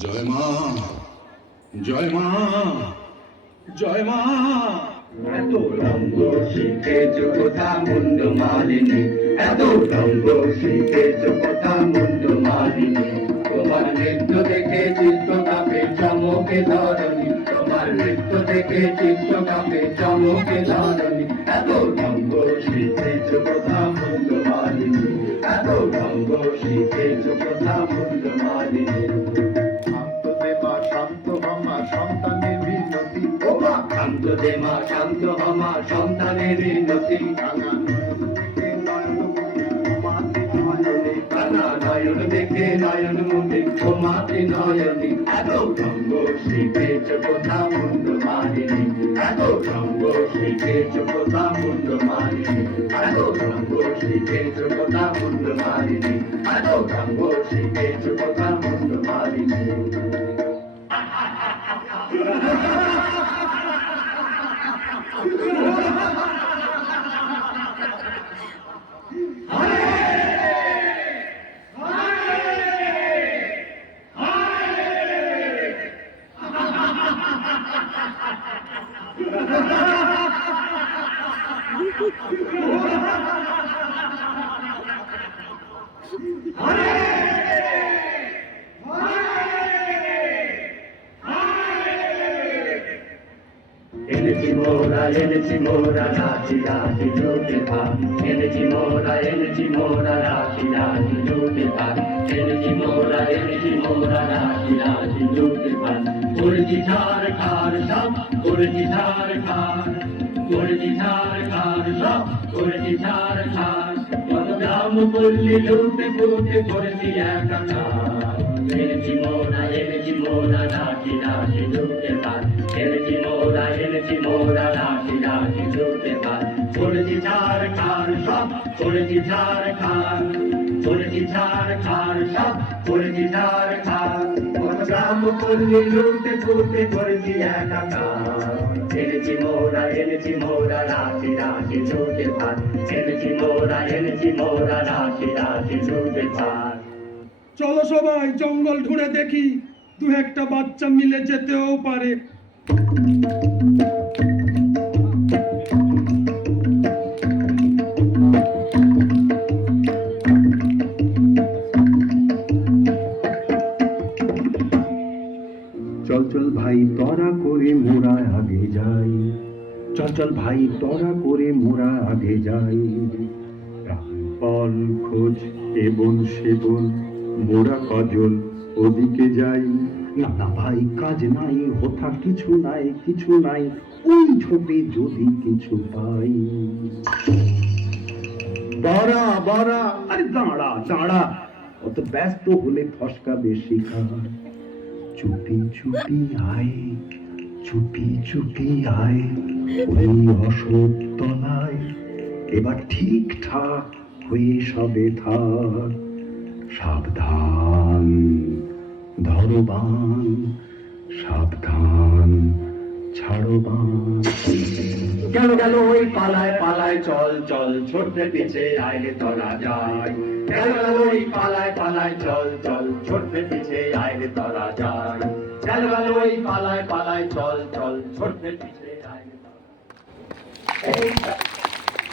জয় মা, জয় মা, জয় মা। এত রঙ্গ শিখেছ কোথা মুন্ড মালিনী, এত রঙ্গ শিখেছ কোথা মুন্ড মালিনী। তোমার নৃত্য দেখে চিত্ত কাঁপে চমকে ধরণী, তোমার নৃত্য দেখে চিত্ত কাঁপে চমকে ধরণী। এত রঙ্গ শিখেছ কোথা মুন্ড মালিনী, এত রঙ্গ শিখেছ কোথা মুন্ড মালিনী। শান্ত দে মা শান্ত হমা সন্তানের বিনতি, ও মা শান্ত দে মা শান্ত হমা সন্তানের বিনতি। নয়ন দেখে নয়ন মুখে তোমাতে নয়নী। এত রঙ্গ শিখেছ কোথা মুন্ড মালিনী, এত রঙ্গ শিখেছ কোথা মুন্ড মালিনী, এত রঙ্গ শিখেছ কোথা মুন্ড মালিনী, এত রঙ্গ শিখেছ কোথা মুন্ড মালিনী। এনেছি মোরা রাখি রাখি জুটে পান, এনেছি মোরা রাখি রাখি জুটে পান, এনেছি মোরা রাখি রাখি জুটে পান। করেছি ঝাড় খার সব, করেছি ঝাড় খার, করেছি ঝাড় খার সব, করেছি ঝাড় খার। কত গ্রাম পল্লী লুটে ফুটে করেছি একাকার। এনেছি মোরা রাখি রাখি জুটে পান, এনেছি মোরা রাখি রাখি জুটে পান। করেছি ঝাড় খার সব, করেছি ঝাড় খার, করেছি ঝাড় খার সব, করেছি ঝাড় খার। কত গ্রাম পল্লী লুটে ফুটে করেছি একাকার। এনেছি মোরা রাখি রাখি জুটে পান, এনেছি মোরা রাখি রাখি জুটে পান। চলো সবাই জঙ্গল ঘুরে দেখি, দু একটা বাচ্চা মিলে যেতেও পারে। চল চল ভাই তরা করে মোরা আগে যাই, চল চল ভাই তরা করে মোরা আগে যাই। প্রাণপণ খোঁজ এবন সেবন মোরা কজল ওদিকে যাই। না না ভাই কাজ নাই হোথা কিছু নাই কিছু নাই, ওই ঝোপে যদি কিছু পাই। বাড়া বাড়া, আরে দাঁড়া দাঁড়া, অত ব্যস্ত হলে ফসকাবে শিকার। চুপি চুপি আয়, চুপি চুপি আয় ওই অশোক তলায়, এবার ঠিকঠাক হয়ে সবে থাক। সাবধান ধরো বান, সাবধান ছাড়ো বান। গেল গেল ওই পালায় পালায় চল চল, ছোট্টে পিছে আইলে তোরা যাই। গেল গেল ওই পালায় পালায় চল চল, ছোট্টে পিছে আইলে তোরা যাই। গেল গেল ওই পালায় পালায় চল চল, ছোট্টে পিছে আইলে তোরা যাই।